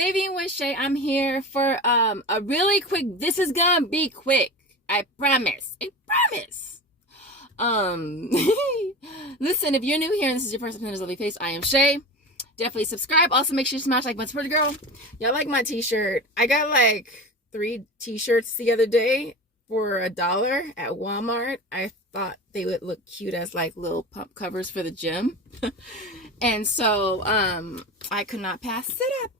Saving with Shay. I'm here for a really quick. This is gonna be quick. I promise. I promise. Listen, if you're new here and this is your first time to this lovely face, I am Shay. Definitely subscribe. Also, make sure you smash like button for the girl. Y'all like my t-shirt? I got like 3 t-shirts the other day for $1 at Walmart. I thought they would look cute as like little pump covers for the gym. And so I could not pass it up.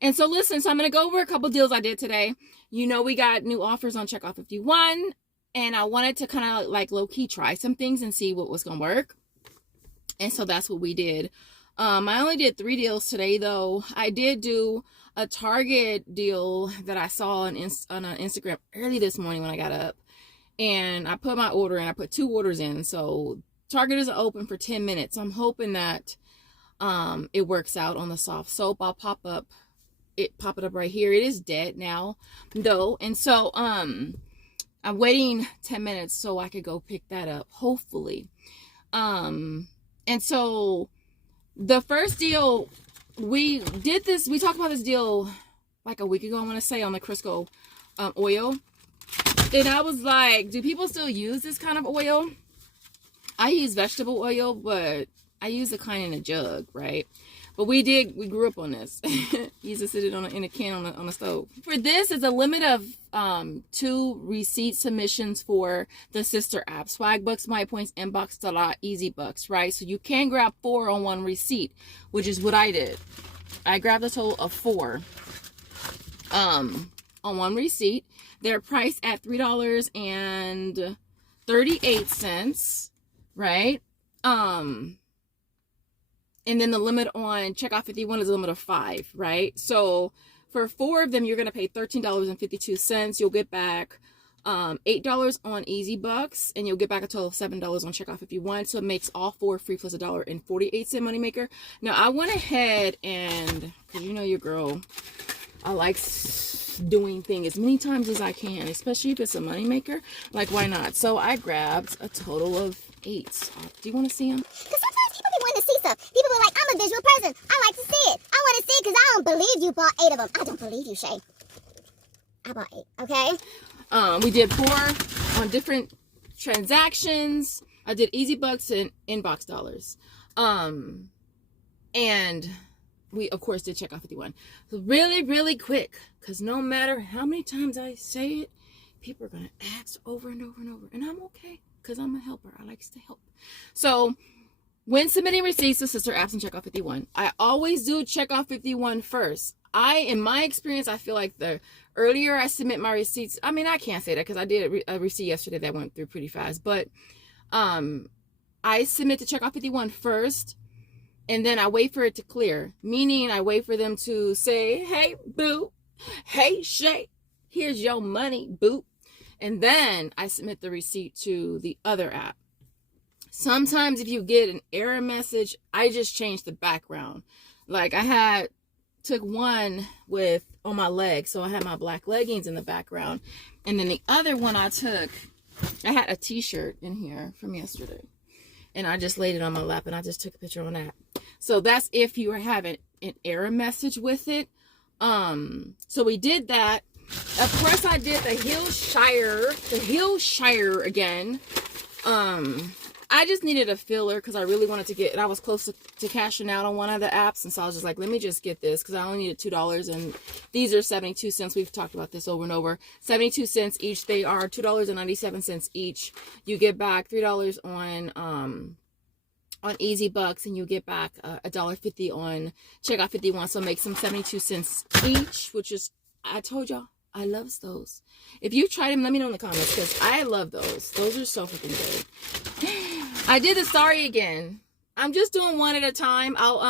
And so listen, so I'm going to go over a couple deals I did today. You know, we got new offers on Checkoff 51, and I wanted to kind of like low-key try some things and see what was going to work. And so that's what we did. I only did 3 deals today, though. I did do a Target deal that I saw on Instagram early this morning when I got up. And I put my order in. I put 2 orders in. So Target is open for 10 minutes. I'm hoping that it works out on the soft soap. I'll pop it up right here. It is dead now, though. And so I'm waiting 10 minutes so I could go pick that up, hopefully. And so the first deal, we talked about this deal like a week ago, I want to say, on the Crisco oil. And I was like, do people still use this kind of oil? I use vegetable oil, but I use the kind in a jug, right? But we grew up on this. Used to sit it in a can on the stove. For this, it's a limit of 2 receipt submissions for the sister app, Swagbucks, MyPoints, Inbox, EasyBucks, right? So you can grab 4 on 1 receipt, which is what I did. I grabbed a total of 4 on 1 receipt. They're priced at $3.38, right? And then the limit on Checkoff 51 is a limit of 5, right? So for 4 of them, you're going to pay $13.52. You'll get back $8 on EasyBucks, and you'll get back a total of $7 on Checkoff 51. So it makes all 4 free plus $1.48 moneymaker. Now, I went ahead and, because you know your girl, I like doing things as many times as I can, especially if it's a moneymaker. Like, why not? So I grabbed a total of 8. Do you want to see them? Because sometimes people be wanting to see stuff. People be like, I'm a visual person. I like to see it. I want to see it because I don't believe you bought 8 of them. I don't believe you, Shay. I bought 8, okay? We did 4 on different transactions. I did EasyBucks and Inbox dollars. And we, of course, did Checkoff 51. So really, really quick, because no matter how many times I say it, people are going to ask over and over and over. And I'm okay, because I'm a helper. I like to help. So when submitting receipts to sister apps and Checkoff 51, I always do Checkoff 51 first. In my experience, I feel like the earlier I submit my receipts, I mean, I can't say that because I did a receipt yesterday that went through pretty fast, but I submit to Checkoff 51 first, and then I wait for it to clear, meaning I wait for them to say, hey, boo, hey, Shay, here's your money, boo. And then I submit the receipt to the other app. Sometimes if you get an error message, I just change the background. Like I took one on my leg, so I had my black leggings in the background. And then the other one I had a t-shirt in here from yesterday. And I just laid it on my lap and I just took a picture on that. So that's if you are having an error message with it. So we did that. Of course, I did the Hillshire again. I just needed a filler because I really wanted to I was close to cashing out on one of the apps. And so I was just like, let me just get this because I only needed $2. And these are 72 cents. We've talked about this over and over. 72 cents each. They are $2.97 each. You get back $3 on EasyBucks, and you get back $1.50 on Checkoff 51. So it makes them 72 cents each, which is, I told y'all, I love those. If you tried them, let me know in the comments because I love those. Those are so freaking good. I did the Starry again. I'm just doing one at a time. I'll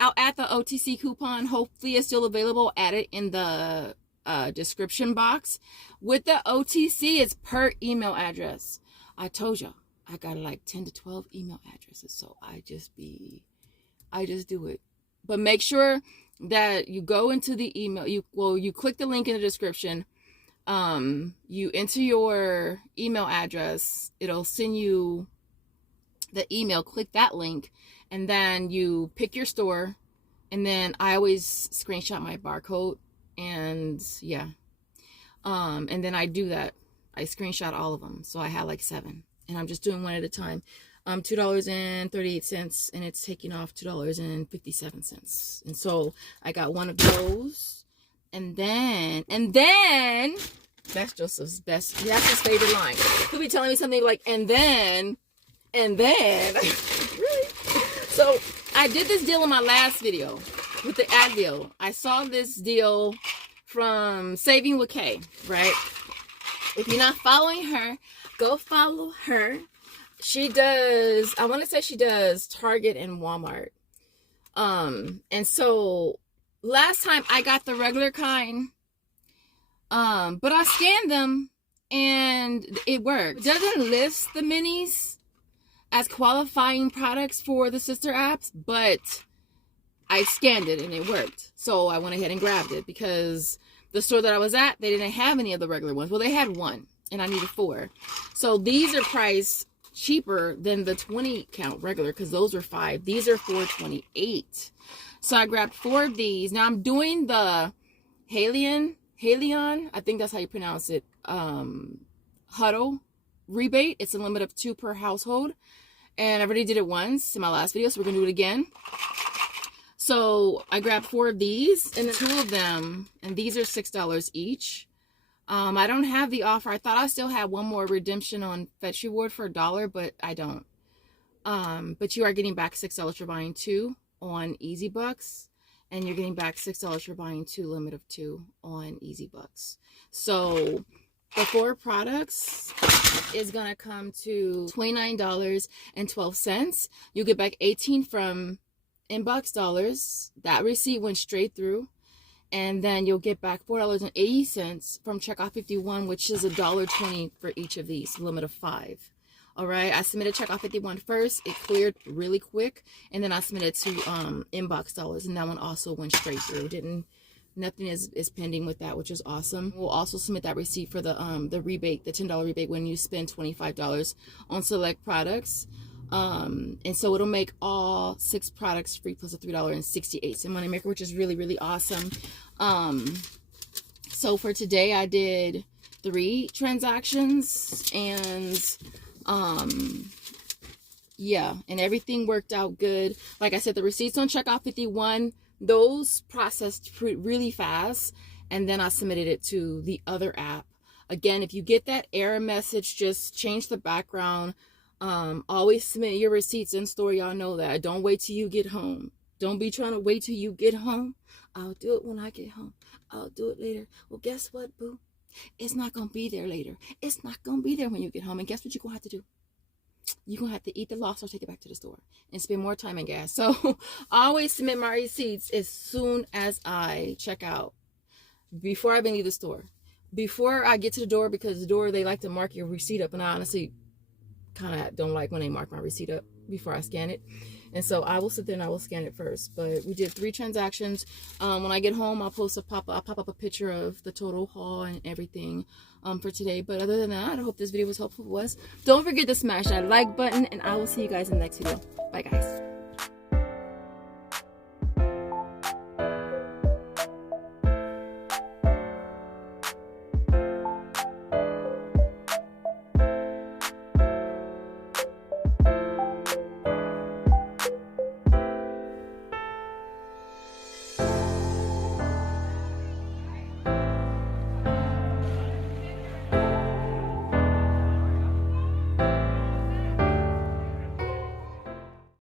add the OTC coupon. Hopefully it's still available. Add it in the description box. With the OTC, it's per email address. I told you I got like 10 to 12 email addresses, so I just do it. But make sure that you go into the email. You click the link in the description. You enter your email address. It'll send you the email. Click that link, and then you pick your store. And then I always screenshot my barcode, and yeah. And then I do that. I screenshot all of them. So I had like 7, and I'm just doing one at a time. $2.38, and it's taking off $2.57. And so I got one of those, and then that's Joseph's best. That's his favorite line. He'll be telling me something like, and then. Really? So I did this deal in my last video with the Advil. I saw this deal from SavingwithSha, right? If you're not following her, go follow her. She does, I want to say she does Target and Walmart. And so last time I got the regular kind, but I scanned them and it worked. It doesn't list the minis as qualifying products for the sister apps, but I scanned it and it worked. So I went ahead and grabbed it because the store that I was at, they didn't have any of the regular ones. Well, they had 1 and I needed 4. So these are priced cheaper than the 20 count regular because those are 5. These are $4.28. So I grabbed 4 of these. Now I'm doing the Haleon, I think that's how you pronounce it, Huddle rebate. It's a limit of 2 per household. And I already did it once in my last video, so we're going to do it again. So I grabbed 4 of these and 2 of them, and these are $6 each. I don't have the offer. I thought I still had one more redemption on Fetch Reward for $1, but I don't. But you are getting back $6 for buying 2 on EasyBucks, and you're getting back $6 for buying 2 limit of 2 on EasyBucks. So the 4 products is gonna come to $29.12. You'll get back 18 from inbox dollars. That receipt went straight through. And then you'll get back $4.80 from checkout 51, which is $1.20 for each of these, limit of 5. All right, I submitted checkout 51 first. It cleared really quick, and then I submitted to inbox dollars, and that one also went straight through. Nothing is pending with that, which is awesome. We'll also submit that receipt for the rebate, the $10 rebate when you spend $25 on select products. And so it'll make all 6 products free plus a $3.68 moneymaker, which is really, really awesome. So for today I did 3 transactions, and yeah, and everything worked out good. Like I said, the receipts on checkout 51, those processed really fast, and then I submitted it to the other app. Again, if you get that error message, just change the background. Always submit your receipts in store. Y'all know that. Don't wait till you get home. Don't be trying to wait till you get home. I'll do it when I get home. I'll do it later. Well, guess what, boo? It's not going to be there later. It's not going to be there when you get home. And guess what you're going to have to do? You're going to have to eat the loss or take it back to the store and spend more time and gas. So I always submit my receipts as soon as I check out, before I even leave the store. Before I get to the door, because the door, they like to mark your receipt up, and I honestly kind of don't like when they mark my receipt up before I scan it. And so I will sit there and I will scan it first. But we did 3 transactions. When I get home, I'll pop up a picture of the total haul and everything for today. But other than that, I hope this video was helpful. Don't forget to smash that like button, and I will see you guys in the next video. Bye, guys.